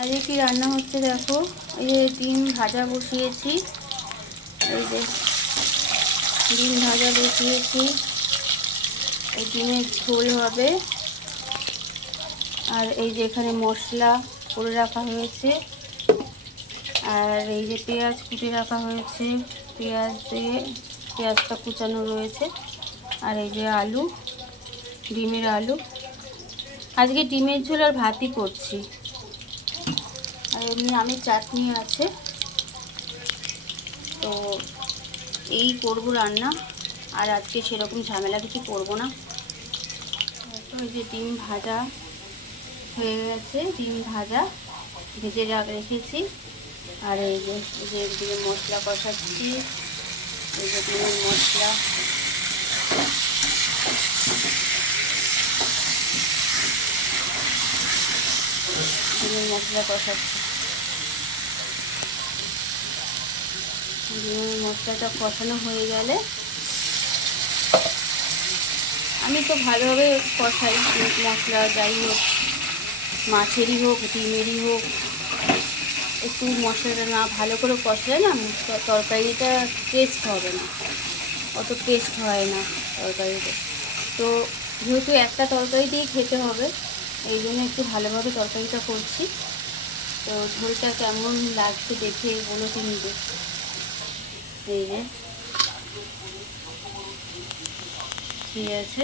আজকে কি রান্না হচ্ছে দেখো, এই যে ডিম ভাজা বসিয়েছি, এই যে ডিম ভাজা বসিয়েছি, এই ডিমের ঝোল হবে। আর এই যে এখানে মশলা করে রাখা হয়েছে, আর এই যে পেঁয়াজ কুটে রাখা হয়েছে, পেঁয়াজটা কুচানো রয়েছে। আর এই যে আলু, ডিমের আলু। আজকে ডিমের ঝোল আর ভাতই করছি, আর এমনি আমি চাটনি আছে। তো এই করব রান্না, আর আজকে সেরকম ঝামেলা কিছু করব না। এই যে ডিম ভাজা হয়ে গেছে, ডিম ভাজা ভেজে রেখেছি। আর এই যে ডিমের মশলা কষাচ্ছি, এই যে ডিমের মশলা, ডিমের মশলা কষাচ্ছি। ডিমের মশলাটা কষানো হয়ে গেলে আমি তো ভালোভাবে কষাই, মশলা যাই হোক, মাছেরই হোক ডিমেরই হোক, একটু মশলাটা না ভালো করে কষলে না তরকারিটা টেস্ট হবে না, অত টেস্ট হয় না তরকারিতে। তো যেহেতু একটা তরকারি দিয়ে খেতে হবে, এই জন্য একটু ভালোভাবে তরকারিটা করছি। তো ঝোলটা কেমন লাগছে দেখে বলো কিন্তু। এই যে ঠিক আছে।